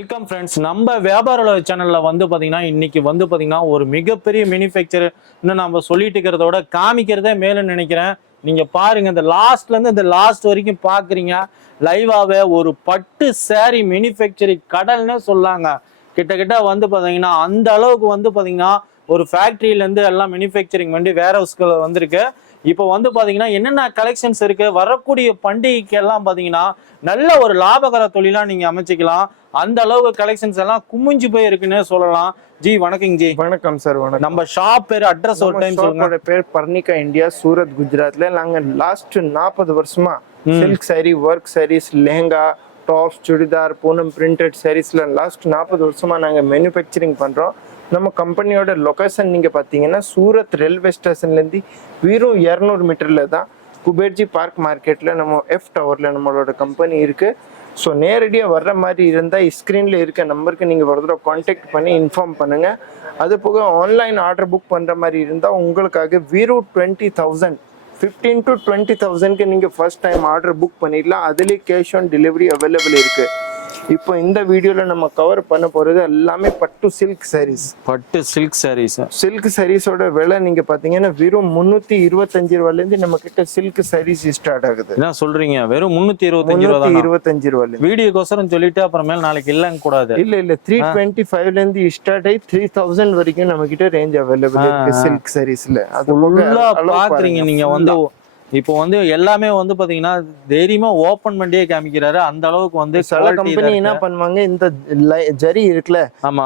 Welcome friends. நம்ம வியாபார சேனல்ல வந்து பாத்தீங்கன்னா இன்னைக்கு வந்து பாத்தீங்கன்னா ஒரு மிகப்பெரிய மேனுஃபேக்சர் இன்னும் நம்ம சொல்லிட்டு இருக்கிறதோட காமிக்கிறதே மேலும் நினைக்கிறேன். நீங்க பாருங்க, இந்த லாஸ்ட்ல இருந்து இந்த லாஸ்ட் வரைக்கும் பாக்குறீங்க. லைவாவே ஒரு பட்டு சாரி மேனுஃபேக்சரிங் கடல்னு சொல்லாங்க. கிட்டத்தட்ட வந்து பாத்தீங்கன்னா அந்த அளவுக்கு வந்து பாத்தீங்கன்னா ஒரு ஃபேக்டரியில இருந்து எல்லாம் மேனுஃபேக்சரிங் பண்ணி வேர் ஹவுஸ்கள் வந்திருக்கு. இப்போ வந்து பாத்தீங்கன்னா என்னென்ன கலெக்ஷன்ஸ் இருக்கு, வரக்கூடிய பண்டிகைக்கு எல்லாம் பாத்தீங்கன்னா நல்ல ஒரு லாபகர தொழிலா நீங்க அமைச்சிக்கலாம். அந்த அளவுக்கு கலெக்ஷன்ஸ் எல்லாம் குமிஞ்சு போய் இருக்குன்னு சொல்லலாம். ஜி வணக்கம் ஜி. வணக்கம் சார். வணக்கம். நம்ம ஷாப் பேர் அட்ரஸ் ஒரு டைம் சொல்லுங்க. பேர் பர்னிகா இந்தியா, சூரத் குஜராத்ல. நாங்க லாஸ்ட் 40 வருஷமா silk sari, work saris, lehenga, tops, churidar, Poonam printed சாரீஸ்ல லாஸ்ட் 40 வருஷமா நாங்க மேனுஃபேக்சரிங் பண்றோம். நம்ம கம்பெனியோட லொகேஷன் நீங்க பாத்தீங்கன்னா சூரத் ரயில்வே ஸ்டேஷன்ல இருந்து வெறும் 200 மீட்டர்ல தான் குபேர்ஜி பார்க் மார்க்கெட்ல நம்ம எஃப் டவர்ல நம்மளோட கம்பெனி இருக்கு. ஸோ நேரடியாக வர்ற மாதிரி இருந்தால் ஸ்க்ரீனில் இருக்க நம்பருக்கு நீங்கள் ஒரு தடவை கான்டாக்ட் பண்ணி இன்ஃபார்ம் பண்ணுங்கள். அது போக ஆன்லைன் ஆர்டர் புக் பண்ணுற மாதிரி இருந்தால் உங்களுக்காக வெறும் 20,000 15 to 20,000க்கு நீங்கள் ஃபர்ஸ்ட் டைம் ஆர்டர் புக் பண்ணிடலாம். அதுலேயே கேஷ் ஆன் டெலிவரி அவைலபிள் இருக்குது. இப்போ இந்த வீடியோல நம்ம கவர் பண்ண போறது எல்லாமே பட்டு சில்க் சாரீஸ். பட்டு சில்க் சாரீஸ். சில்க் சாரீஸோட விலை நீங்க பாத்தீங்கன்னா வெறும் 325 ரூபாயில இருந்து நம்ம கிட்ட சில்க் சாரீஸ் ஸ்டார்ட் ஆகுது. என்ன சொல்றீங்க? வெறும் 325 ரூபாய். வீடியோக்கோசரம் சொல்லிட்டு அப்புறமேல் நாளைக்கு இல்லங்க கூடாது. இல்ல 325ல இருந்து ஸ்டார்ட் ஆகி 3000 வரைக்கும் நம்ம கிட்ட ரேஞ்ச் அவைலபிள் இருக்கு சில்க் சாரீஸ்ல. அது பாக்குறீங்க நீங்க வந்து இப்போ வந்து எல்லாமே வந்து பாத்தீங்கன்னா தைரியமா ஓபன் பண்ணியே காமிக்கிறாரு. அந்த அளவுக்கு வந்து சில கம்பெனி என்ன பண்ணுவாங்க, இந்த ஜரி இருக்குல்ல,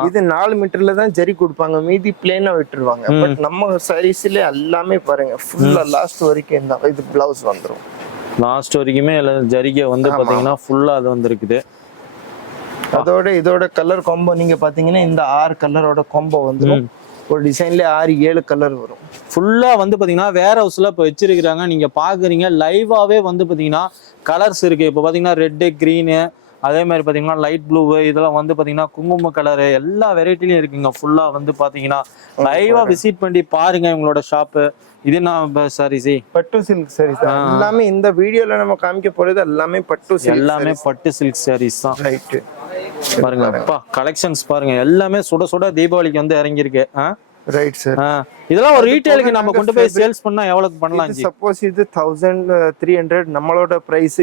இது 4 மீட்டர்ல தான் ஜரி கொடுப்பாங்க, மீதி பிளேனா விட்டுருவாங்க. பட் நம்ம சாரீஸ்ல எல்லாமே பாருங்க ஃபுல்லா லாஸ்ட் வரைக்கும் தான். இது பிளவுஸ் வந்துரும் லாஸ்ட் வரைக்குமே ஜரிகை வந்து பாத்தீங்கன்னா ஃபுல்லா அது வந்திருக்குது. அதோட இதோட கலர் காம்போ நீங்க பாத்தீங்கன்னா இந்த 6 கலரோட காம்போ வந்துரும். ஒரு டிசைன்ல 6-7 கலர் வரும். ஃபுல்லா வந்து பாத்தீங்கன்னா வேர் ஹவுஸ்ல இப்போ வச்சிருக்கிறாங்க. நீங்க பாக்குறீங்க லைவாவே வந்து பாத்தீங்கன்னா கலர்ஸ் இருக்கு. இப்போ பாத்தீங்கன்னா ரெட்டு, கிரீனு, அதே மாதிரி பாத்தீங்கன்னா லைட் ப்ளூ, இதெல்லாம் வந்து பாத்தீங்கன்னா குங்கும கலரு, எல்லா வெரைட்டிலயும் இருக்குங்க. ஃபுல்லா வந்து பாத்தீங்கன்னா லைவா விசிட் பண்ணி பாருங்க உங்களோட ஷாப்பு. இது நான் சாரீஸ் பட்டு சில்க் சாரீஸ் எல்லாமே இந்த வீடியோல நம்ம காமிக்க போறது எல்லாமே பட்டு சில்க், எல்லாமே பட்டு சில்க் சாரீஸ் தான். ரைட் பாருங்க அப்பா, கலெக்ஷன்ஸ் பாருங்க எல்லாமே சுட சுட தீபாவளிக்கு வந்து இறங்கிருக்கு. Right sir. இதெல்லாம் ஒரு ரீட்டைலுக்கு நம்ம கொண்டு போய் சேல்ஸ் பண்ணா எவ்வளவுக்கு பண்ணலாம்? சப்போஸ் இது 1300 நம்மளோட பிரைஸ்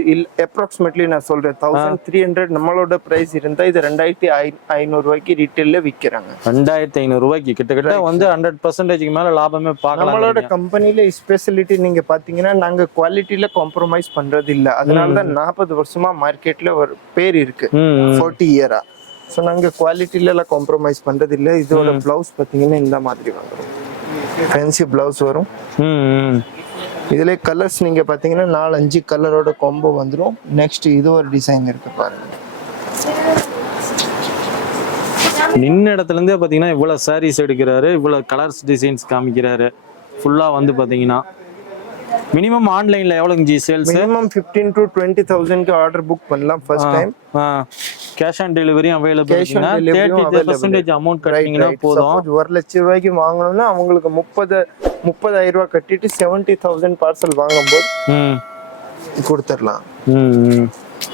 அப்ராக்சிமேட்லி நான் சொல்றேன் 1300 நம்மளோட பிரைஸ் இருந்தா இது 2500 ரூபாய்க்கு ரீட்டைல்ல விக்கிறாங்க. 2500 ரூபாய்க்கு கிட்டத்தட்ட வந்து 100% மேல லாபமே பார்க்கலாம். நம்மளோட கம்பெனில ஸ்பெஷாலிட்டி நீங்க பாத்தீங்கன்னா நாங்க குவாலிட்டில காம்ப்ரமைஸ் பண்றது இல்ல. அதனாலதான் 40 வருஷமா மார்க்கெட்ல ஒரு பேர் இருக்கு, 40 இயரா. ஸோ நாங்கள் குவாலிட்டிலலாம் காம்ப்ரமைஸ் பண்ணுறது இல்லை. இதோட ப்ளவுஸ் பார்த்தீங்கன்னா இந்த மாதிரி வந்துடும், ஃபேன்சி ப்ளவுஸ் வரும். இதில் கலர்ஸ் நீங்கள் பார்த்தீங்கன்னா 4-5 கலரோட காம்போ வந்துடும். நெக்ஸ்ட் இது ஒரு டிசைன் இருக்கு பாருங்க. நின்ன இடத்துல இருந்தே பார்த்தீங்கன்னா இவ்வளோ சாரீஸ் எடுக்கிறாரு, இவ்வளோ கலர்ஸ் டிசைன்ஸ் காமிக்கிறாரு. ஃபுல்லாக வந்து பார்த்தீங்கன்னா மினிமம் ஆன்லைன்ல எவ்வளவு ஜி சேல்ஸ்? மினிமம் 15 to 20,000க்கு ஆர்டர் புக் பண்ணலாம் first time. Cash on delivery available இருக்குங்க. 30% அமௌண்ட் கட்டினீங்கன்னா போதும். 1 லட்சம் ரூபாய்க்கு வாங்கணும்னா அவங்களுக்கு 30,000 ரூபாய் கட்டிட்டு 70,000 பார்சல் வாங்கும்போது கொடுத்துடலாம்.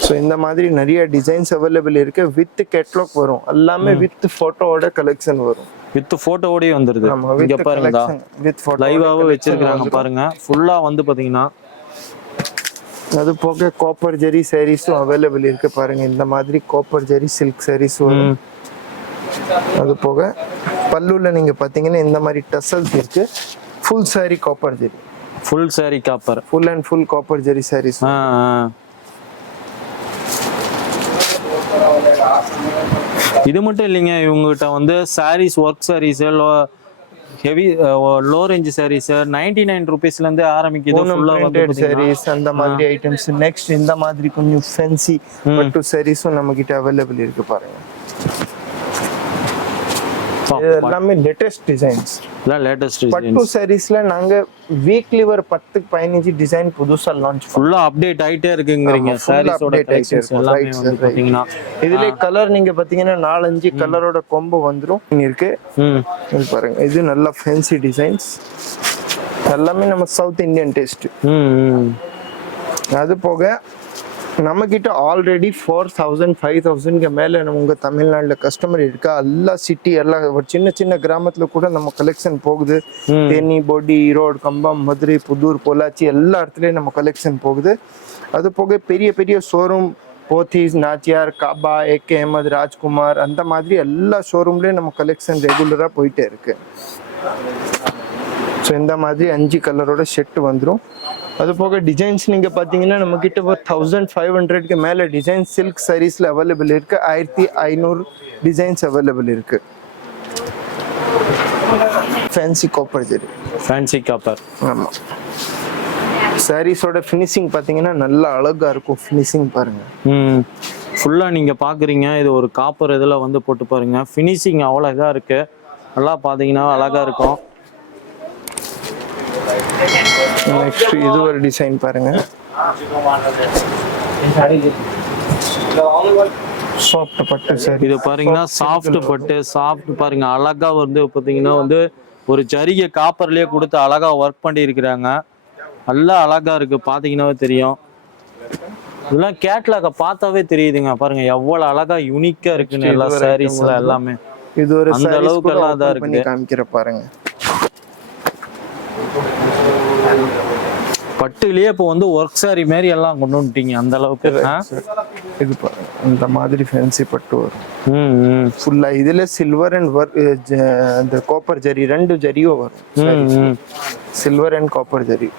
ஸோ இந்த மாதிரி நிறைய டிசைன்ஸ் அவைலபிள் இருக்கு. வித் கேட்லாக் வரும், எல்லாமே வித் போட்டோவோட கலெக்ஷன் வரும். வித் போட்டோவோடயே வந்துருது. இங்க பாருங்க லைவாவே வச்சிருக்காங்க பாருங்க. ஃபுல்லா வந்து பாத்தீங்கன்னா அது போக காப்பர் ஜெரி சாரீஸும் அவைலபிள் இருக்கு பாருங்க. இந்த மாதிரி காப்பர் ஜெரி சில்க் சாரீஸ் வரும். அது போக பல்லுல நீங்க பாத்தீங்கன்னா இந்த மாதிரி டசல்ஸ் இருக்கு. Full sari copper zari, full sari copper, full and full copper zari saris. இது மட்டும் இல்லைங்க, இவங்ககிட்ட வந்து saris, work saris, heavy low range saris 99 ரூபீஸ்ல இருந்து ஆரம்பிக்குது. ஃபுல்லா வந்து சாரீஸ் அந்த மாதிரி ஐட்டம்ஸ். நெக்ஸ்ட் இந்த மாதிரி கொஞ்சம் ஃபேன்சி பட்டு சாரீஸும் நம்ம கிட்ட அவைலபிள் இருக்கு பாருங்க. எல்லாமே லேட்டஸ்ட் டிசைன்ஸ். Latest designs. பட்டு சாரீஸ்ல நாங்க வீக்லி ஒரு 10-15 டிசைன் புதுசா லான்ச் ஃபுல்லா அப்டேட் ஆயிட்டே இருக்குங்கறீங்க. சாரீஸோட கலெக்ஷன்ஸ் எல்லாமே வந்து பாத்தீங்கன்னா இதுல கலர் நீங்க பாத்தீங்கன்னா 4-5 கலரோட காம்போ வந்துரும் இருக்கு. இது பாருங்க, இது நல்ல ஃபேன்சி டிசைன்ஸ், எல்லாமே நம்ம சவுத் இந்தியன் டேஸ்ட். அது போக நம்ம கிட்ட ஆல்ரெடி 4000 5000 மேல உங்க தமிழ்நாட்டுல கஸ்டமர் இருக்கா. எல்லா சிட்டி எல்லா ஒரு சின்ன சின்ன கிராமத்துல கூட நம்ம கலெக்ஷன் போகுது. தேனி, போடி, ஈரோடு, கம்பம், மதுரை, புதூர், பொள்ளாச்சி எல்லா இடத்துலயும் நம்ம கலெக்ஷன் போகுது. அது போக பெரிய பெரிய ஷோரூம் போத்தீஸ், நாச்சியார், காபா, ஏகே அஹமத், ராஜ்குமார் அந்த மாதிரி எல்லா ஷோரூம்லயும் நம்ம கலெக்ஷன் ரெகுலரா போயிட்டே இருக்கு. ஸோ இந்த மாதிரி 5 கலரோட செட்டு வந்துடும். அது போக டிசைன்ஸ் நீங்க பாத்தீங்கன்னா நம்ம கிட்ட ஒரு 1500 மேல டிசைன் சில்க் சாரீஸ்ல அவைலபிள் இருக்கு. 1500 டிசைன்ஸ் அவைலபிள் இருக்கு. Fancy copper zari. Fancy copper. ஆமா. சாரீஸோட ஃபினிஷிங் பாத்தீங்கன்னா நல்லா அழகா இருக்கும். ஃபினிஷிங் பாருங்க. ஃபுல்லா நீங்க பாக்குறீங்க. இது ஒரு காப்பர் இதுல வந்து போட்டு பாருங்க. ஃபினிஷிங் அவ்வளவு இதா இருக்கு. நல்லா பாத்தீங்கன்னா அழகா இருக்கும். நெக்ஸ்ட் இது ஒரு டிசைன் பாருங்க. சாஃப்ட் பட்டு சாரி. இது பாருங்கன்னா சாஃப்ட் பட்டு, சாஃப்ட் பாருங்க அழகா வந்து பாத்தீங்கன்னா வந்து ஒரு ஜரிகை காப்பர்லயே கொடுத்து அழகா ஒர்க் பண்ணி இருக்கிறாங்க. நல்லா அழகா இருக்கு, பாத்தீங்கன்னா தெரியும். இதெல்லாம் கேட்லாக பார்த்தாவே தெரியுதுங்க. பாருங்க எவ்வளவு அழகா யூனிக்கா இருக்குன்னு எல்லா சாரீஸ்ல எல்லாமே. இது ஒரு அந்த அளவுக்கு எல்லாம் இதா இருக்கு. காமிக்கிற பாருங்க. பட்டுலயே இப்போ வந்து ஒர்க் சாரி மாதிரி எல்லாம் கொண்டு வந்துட்டீங்க அந்த அளவுக்கு. இது பாருங்க இந்த மாதிரி ஃபேன்சி பட்டு வரும். ஃபுல்லா இதுல சில்வர் அண்ட் அந்த காப்பர் ஜரி ரெண்டு ஜரியும் வரும். சில்வர் அண்ட் காப்பர் ஜரி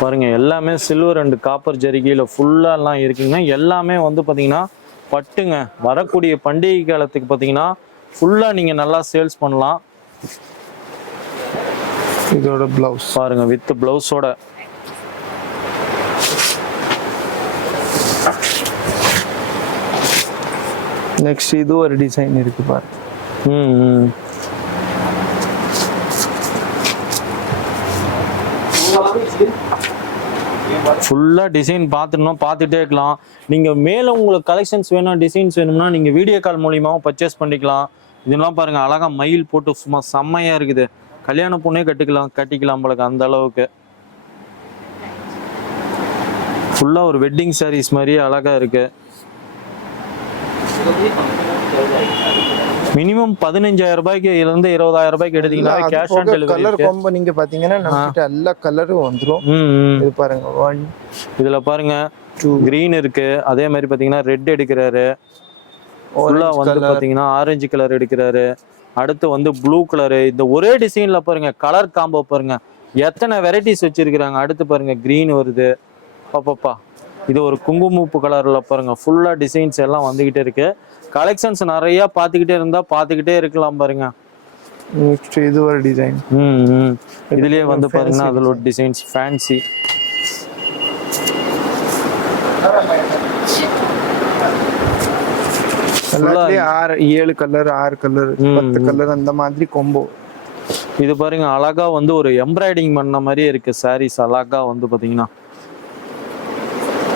பாருங்க எல்லாமே சில்வர் அண்ட் காப்பர் ஜரிகையில ஃபுல்லா எல்லாம் இருக்குங்க. எல்லாமே வந்து பாத்தீங்கன்னா பட்டுங்க. வரக்கூடிய பண்டிகை காலத்துக்கு பாத்தீங்கன்னா ஃபுல்லா நீங்க நல்லா சேல்ஸ் பண்ணலாம். இதோட பிளவுஸ் பாருங்க வித் பிளவுஸோட. நெக்ஸ்ட் இது ஒரு டிசைன் இருக்கு பாருங்க. ஃபுல்லா டிசைன் பார்த்துட்டே இருக்கலாம். நீங்க மேல உங்களுக்கு கலெக்ஷன்ஸ் வேணும், டிசைன்ஸ் வேணும்னா நீங்க வீடியோ கால் மூலியமாவும் பர்ச்சேஸ் பண்ணிக்கலாம். இதெல்லாம் பாருங்க அழகா மயில் போட்டு சும்மா செம்மையா இருக்குது. கல்யாண பொண்ணே கட்டிக்கலாம் போலக்கு அந்த அளவுக்கு. ஃபுல்லா ஒரு வெட்டிங் சாரீஸ் மாதிரியே அழகா இருக்கு. மினிமம் 15,000 ரூபாய்க்கு இதுல இருந்து 20,000 ரூபாய்க்கு எடுத்தீங்கன்னா cash on delivery. Colour combo நீங்க பாத்தீங்கன்னா நம்ம கிட்ட எல்லா கலரும் வந்துரும். இது பாருங்க 1 இதுல பாருங்க கிரீன் இருக்கு. அதே மாதிரி பாத்தீங்கன்னா ரெட் எடுக்கிறாரு. ஃபுல்லா வந்து பாத்தீங்கன்னா ஆரஞ்சு கலர் எடுக்கிறாரு. அடுத்து வந்து ப்ளூ கலரு. இந்த ஒரே டிசைன்ல பாருங்க கலர் காம்போ பாருங்க எத்தனை வெரைட்டிஸ் வச்சிருக்கிறாங்க. அடுத்து பாருங்க கிரீன் வருது. பாப்பாப்பா இது ஒரு குங்குமப்பு கலர்ல பாருங்க ஃபுல்லா டிசைன்ஸ் எல்லாம் வந்துகிட்டே இருக்கு. கலெக்ஷன்ஸ் நிறைய பாத்துக்கிட்டே இருக்கலாம் பாருங்க. இது ஒரு டிசைன். இதுலயே வந்து பாருங்கன்னா அதுல ஒரு டிசைன்ஸ் ஃபேன்சி. எல்லாத்துலயே 7 கலர் 6 கலர் 10 கலர் அந்த மாதிரி காம்போ. இது பாருங்க அழகா வந்து ஒரு எம்ப்ராய்டிங் பண்ண மாதிரியே இருக்கு சாரீஸ். அழகா வந்து பாத்தீங்கன்னா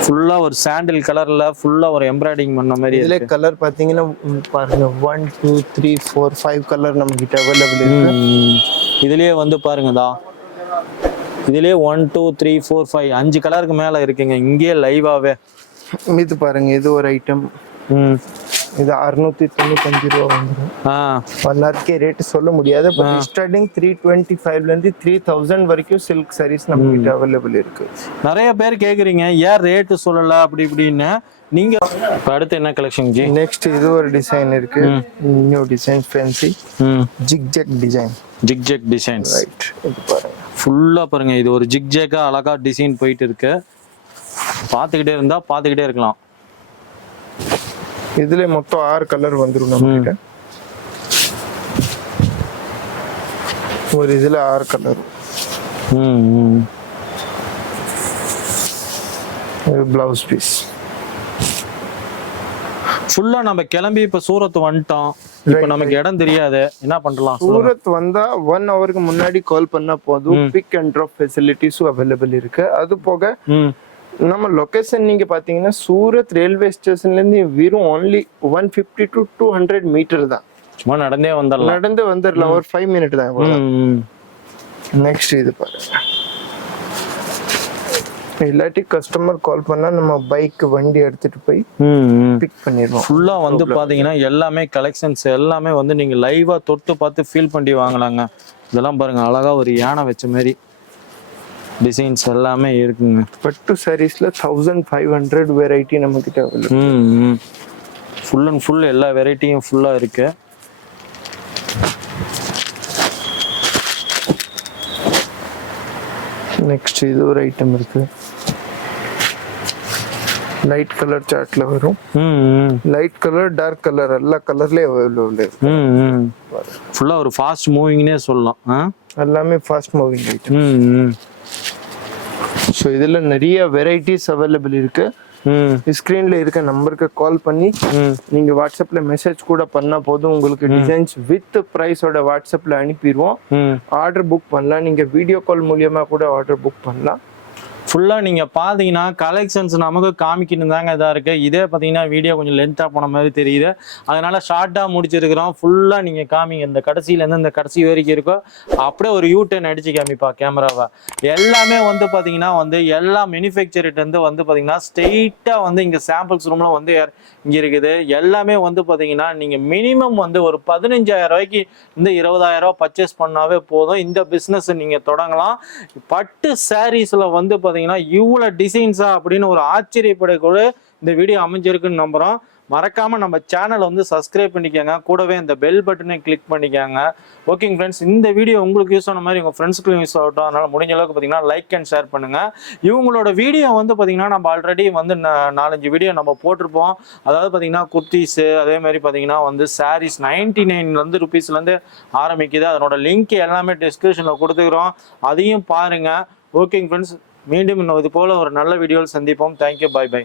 ஃபுல்லா ஒரு சாண்டில் கலர்ல ஃபுல்லா ஒரு எம்ப்ராய்டிங் பண்ண மாதிரி. இதுல கலர் பாத்தீங்கன்னா பாருங்க 1 2 3 4 5 கலர் நம்ம கிட்ட அவைலபிள் இருக்கு. இதுலயே வந்து பாருங்கடா. இதுலயே 1 2 3 4 5 5 கலருக்கு மேல இருக்குங்க இங்கேயே லைவாவே. இது பாருங்க இது ஒரு ஐட்டம். இது 695 ரூபா வந்துரும். எல்லாருக்கே ரேட் சொல்ல முடியாது. பட் ஸ்டார்டிங் 325 ல இருந்து 3000 வரைக்கும் சில்க் சாரீஸ் நம்ம கிட்ட அவைலபிள் இருக்கு. நிறைய பேர் கேக்குறீங்க ஏன் ரேட் சொல்லல அப்படி இப்படின்னு. நீங்க அடுத்து என்ன கலெக்ஷன் ஜி? நெக்ஸ்ட் இது ஒரு டிசைன் இருக்கு. New design fancy zigzag design. Zigzag designs right. இது பாருங்க ஃபுல்லா பாருங்க இது ஒரு ஜிக்ஜாக்கா அழகா டிசைன் போயிட்டு இருக்கு. பாத்துக்கிட்டே இருக்கலாம். இதுல மொத்தம் 6 கலர் வந்துரும் நம்ம கிட்ட. ஒரு இதுல 6 கலர். பிளவுஸ் பீஸ் ஃபுல்லா நம்ம கிளம்பி இப்ப சூரத் வந்துட்டோம். இப்ப நமக்கு இடம் தெரியாது, என்ன பண்ணலாம்? சூரத் வந்தா 1 ஹவருக்கு முன்னாடி கால் பண்ணா போதும். பிக் அண்ட் ட்ராப் ஃபெசிலிட்டிஸும் அவைலபிள் இருக்கு. அது போக நம்ம லொகேஷன் நீங்க பாத்தீங்கன்னா சூரத் ரயில்வே ஸ்டேஷன்ல இருந்து வெறும் only 150 to 200 மீட்டர் தான். சும்மா நடந்து வந்துடலாம். ஒரு 5 மினிட் தான். நெக்ஸ்ட் இது பாருங்க இல்லாட்டி கஸ்டமர் கால் பண்ணா நம்ம பைக் வண்டி எடுத்துட்டு போய் பிக் பண்ணிடுவோம். ஃபுல்லா வந்து பாத்தீங்கன்னா எல்லாமே கலெக்ஷன்ஸ் எல்லாமே வந்து நீங்க லைவா தொட்டு பார்த்து ஃபீல் பண்ணி வாங்கலாங்க. இதெல்லாம் பாருங்க அழகா ஒரு யானை வச்ச மாதிரி டிசைன்ஸ் எல்லாமே இருக்குங்க. பட்டு சாரீஸ்ல 1500 வெரைட்டி நம்ம கிட்ட அவைலபிள். ஃபுல் அண்ட் ஃபுல் எல்லா வெரைட்டியும் ஃபுல்லா இருக்கு. நெக்ஸ்ட் இது ஒரு ஐட்டம் இருக்கு. லைட் கலர் சார்ட்ல வரும். லைட் கலர் டார்க் கலர் எல்லா கலர்லயே அவைலபிள் இருக்கு. ஃபுல்லா ஒரு ஃபாஸ்ட் மூவிங்னே சொல்லலாம். எல்லாமே ஃபாஸ்ட் மூவிங் ஐட்டம். ஸோ இதுல நிறைய வெரைட்டிஸ் அவைலபிள் இருக்கு. ஸ்கிரீன்ல இருக்க நம்பருக்கு கால் பண்ணி நீங்க வாட்ஸ்அப்ல மெசேஜ் கூட பண்ணா போதும், உங்களுக்கு டிசைன்ஸ் வித் பிரைஸோட வாட்ஸ்அப்ல அனுப்பிடுவோம். ஆர்டர் புக் பண்ணலாம். நீங்க வீடியோ கால் மூலியமா கூட ஆர்டர் புக் பண்ணலாம். ஃபுல்லா நீங்க பாத்தீங்கன்னா கலெக்ஷன்ஸ் நமக்கு காமிக்கணும் தாங்க இதா இருக்கு. இதே பாத்தீங்கன்னா வீடியோ கொஞ்சம் லென்த்தா போன மாதிரி தெரியுது, அதனால ஷார்ட்டா முடிச்சிருக்கிறோம். ஃபுல்லா நீங்க காமிங்க, இந்த கடைசியில இருந்து இந்த கடைசி வரைக்கும் இருக்கோ அப்படியே ஒரு U-turn அடிச்சு காமிப்பா கேமராவை. எல்லாமே வந்து பாத்தீங்கன்னா வந்து எல்லா மேனுஃபேக்சர்கிட்ட இருந்து வந்து பாத்தீங்கன்னா ஸ்ட்ரெயிட்டா வந்து இங்க சாம்பிள்ஸ் ரூம்ல வந்து இங்க இருக்குது. எல்லாமே வந்து பாத்தீங்கன்னா நீங்க மினிமம் வந்து ஒரு 15,000 ரூபாய்க்கு இந்த 20,000 ரூபாய் பர்ச்சேஸ் பண்ணாவே போதும், இந்த பிசினஸ் நீங்க தொடங்கலாம். பட்டு சாரீஸ்ல வந்து பாத்தீங்கன்னா இவ்வளவு டிசைன்ஸா அப்படின்னு ஒரு ஆச்சரியப்படக்கூட இந்த வீடியோ அமைஞ்சிருக்குன்னு நம்புறோம். மறக்காம நம்ம சேனலை வந்து சப்ஸ்கிரைப் பண்ணிக்கோங்க, கூடவே இந்த பெல் பட்டனை கிளிக் பண்ணிக்கோங்க. ஓகேங்க ஃப்ரெண்ட்ஸ், இந்த வீடியோ உங்களுக்கு யூஸ் ஆன மாதிரி உங்க ஃப்ரெண்ட்ஸ்க்கு யூஸ் ஆகட்டும். அதனால முடிஞ்ச அளவுக்கு பார்த்தீங்கன்னா லைக் அண்ட் ஷேர் பண்ணுங்க. இவங்களோட வீடியோ வந்து பார்த்தீங்கன்னா நம்ம ஆல்ரெடி வந்து 4-5 வீடியோ நம்ம போட்டிருப்போம். அதாவது பார்த்தீங்கன்னா குர்த்திஸ், அதே மாதிரி பார்த்தீங்கன்னா வந்து சாரீஸ் 99 ரூபீஸ்லேருந்து ஆரம்பிக்குது. அதனோட லிங்க் எல்லாமே டிஸ்கிரிப்ஷனில் கொடுத்துக்கிறோம், அதையும் பாருங்க. ஓகேங்க ஃப்ரெண்ட்ஸ், மீண்டும் இன்னும் இது போல ஒரு நல்ல வீடியோவில் சந்திப்போம். Thank you, bye by.